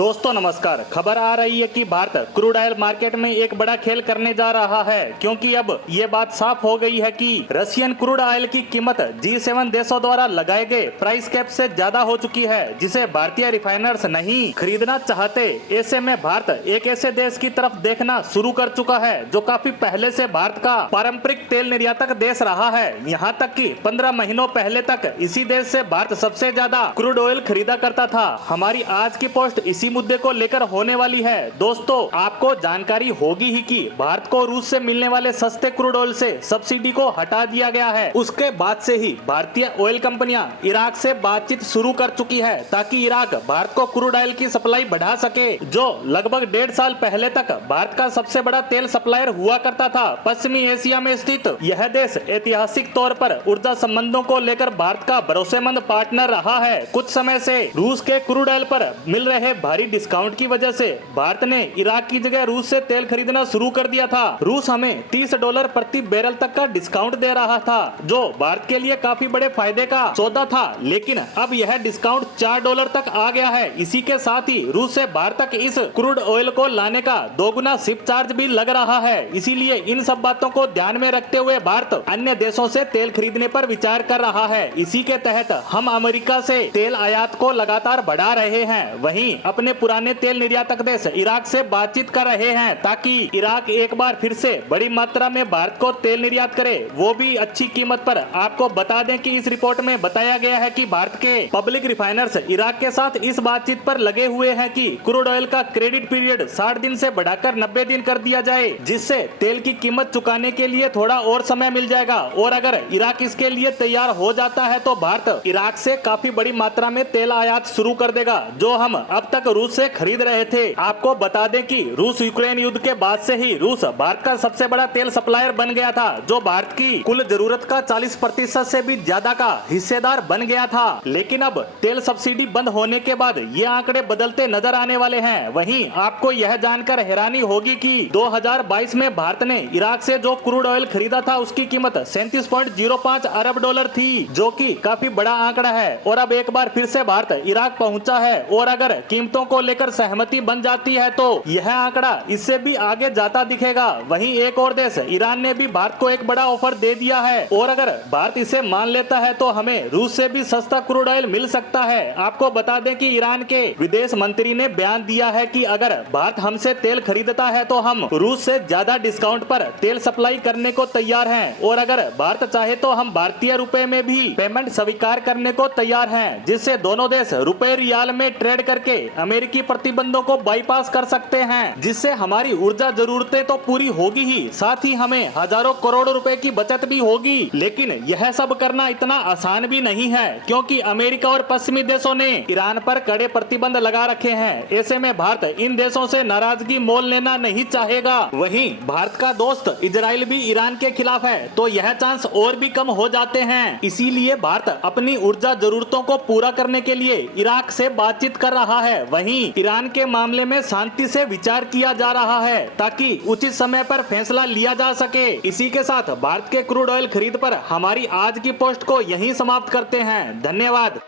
दोस्तों नमस्कार। खबर आ रही है कि भारत क्रूड ऑयल मार्केट में एक बड़ा खेल करने जा रहा है, क्योंकि अब ये बात साफ हो गई है कि रशियन क्रूड ऑयल की कीमत G7 देशों द्वारा लगाए गए प्राइस कैप से ज्यादा हो चुकी है, जिसे भारतीय रिफाइनर्स नहीं खरीदना चाहते। ऐसे में भारत एक ऐसे देश की तरफ देखना शुरू कर चुका है जो काफी पहले से भारत का पारंपरिक तेल निर्यातक देश रहा है। यहाँ तक कि 15 महीनों पहले तक इसी देश से भारत सबसे ज्यादा क्रूड ऑयल खरीदा करता था। हमारी आज की पोस्ट इसी मुद्दे को लेकर होने वाली है। दोस्तों, आपको जानकारी होगी ही कि भारत को रूस से मिलने वाले सस्ते क्रूड ऑयल से सब्सिडी को हटा दिया गया है। उसके बाद से ही भारतीय ऑयल कंपनियां इराक से बातचीत शुरू कर चुकी है ताकि इराक भारत को क्रूड ऑयल की सप्लाई बढ़ा सके, जो लगभग 1.5 साल पहले तक भारत का सबसे बड़ा तेल सप्लायर हुआ करता था। पश्चिमी एशिया में स्थित यह देश ऐतिहासिक तौर पर ऊर्जा संबंधों को लेकर भारत का भरोसेमंद पार्टनर रहा है। कुछ समय से रूस के क्रूड ऑयल पर मिल रहे भारी डिस्काउंट की वजह से भारत ने इराक की जगह रूस से तेल खरीदना शुरू कर दिया था। रूस हमें $30 प्रति बैरल तक का डिस्काउंट दे रहा था, जो भारत के लिए काफी बड़े फायदे का सौदा था। लेकिन अब यह डिस्काउंट $4 तक आ गया है। इसी के साथ ही रूस से भारत तक इस क्रूड ऑयल को लाने का 2 गुना शिप चार्ज भी लग रहा है। इसीलिए इन सब बातों को ध्यान में रखते हुए भारत अन्य देशों से तेल खरीदने पर विचार कर रहा है। इसी के तहत हम अमेरिका से तेल आयात को लगातार बढ़ा रहे हैं। वहीं अपने पुराने तेल निर्यातक देश इराक से बातचीत कर रहे हैं ताकि इराक एक बार फिर से बड़ी मात्रा में भारत को तेल निर्यात करे, वो भी अच्छी कीमत पर। आपको बता दें कि इस रिपोर्ट में बताया गया है कि भारत के पब्लिक रिफाइनर्स इराक के साथ इस बातचीत पर लगे हुए हैं कि क्रूड ऑयल का क्रेडिट पीरियड 60 दिन से बढ़ाकर 90 दिन कर दिया जाए, जिससे तेल की कीमत चुकाने के लिए थोड़ा और समय मिल जाएगा। और अगर इराक इसके लिए तैयार हो जाता है तो भारत इराक से काफी बड़ी मात्रा में तेल आयात शुरू कर देगा, जो हम अब तक रूस से खरीद रहे थे। आपको बता दें कि रूस यूक्रेन युद्ध के बाद से ही रूस भारत का सबसे बड़ा तेल सप्लायर बन गया था, जो भारत की कुल जरूरत का 40% से भी ज्यादा का हिस्सेदार बन गया था। लेकिन अब तेल सब्सिडी बंद होने के बाद ये आंकड़े बदलते नजर आने वाले हैं। वहीं आपको यह जानकर हैरानी होगी कि 2022 में भारत ने इराक से जो क्रूड ऑयल खरीदा था उसकी कीमत $37.05 अरब थी, जो कि काफी बड़ा आंकड़ा है। और अब एक बार फिर से भारत इराक पहुंचा है, और अगर कीमतों को लेकर सहमति बन जाती है तो यह आंकड़ा इससे भी आगे जाता दिखेगा। वहीं एक और देश ईरान ने भी भारत को एक बड़ा ऑफर दे दिया है, और अगर भारत इसे मान लेता है तो हमें रूस से भी सस्ता क्रूड ऑयल मिल सकता है। आपको बता दें कि ईरान के विदेश मंत्री ने बयान दिया है कि अगर भारत हमसे तेल खरीदता है तो हम रूस से ज्यादा डिस्काउंट पर तेल सप्लाई करने को तैयार हैं, और अगर भारत चाहे तो हम भारतीय रुपए में भी पेमेंट स्वीकार करने को तैयार हैं, जिससे दोनों देश रुपए रियाल में ट्रेड करके अमेरिकी प्रतिबंधों को बाईपास कर सकते हैं, जिससे हमारी ऊर्जा जरूरतें तो पूरी होगी ही, साथ ही हमें हजारों करोड़ रुपए की बचत भी होगी। लेकिन यह सब करना इतना आसान भी नहीं है, क्योंकि अमेरिका और पश्चिमी देशों ने ईरान पर कड़े प्रतिबंध लगा रखे हैं। ऐसे में भारत इन देशों से नाराजगी मोल लेना नहीं चाहेगा। वहीं भारत का दोस्त इजराइल भी ईरान के खिलाफ है, तो यह चांस और भी कम हो जाते हैं। इसीलिए भारत अपनी ऊर्जा जरूरतों को पूरा करने के लिए इराक से बातचीत कर रहा है। वहीं ईरान के मामले में शांति से विचार किया जा रहा है ताकि उचित समय पर फैसला लिया जा सके। इसी के साथ भारत के क्रूड ऑयल खरीद पर हमारी आज की पोस्ट को यहीं समाप्त करते हैं। धन्यवाद।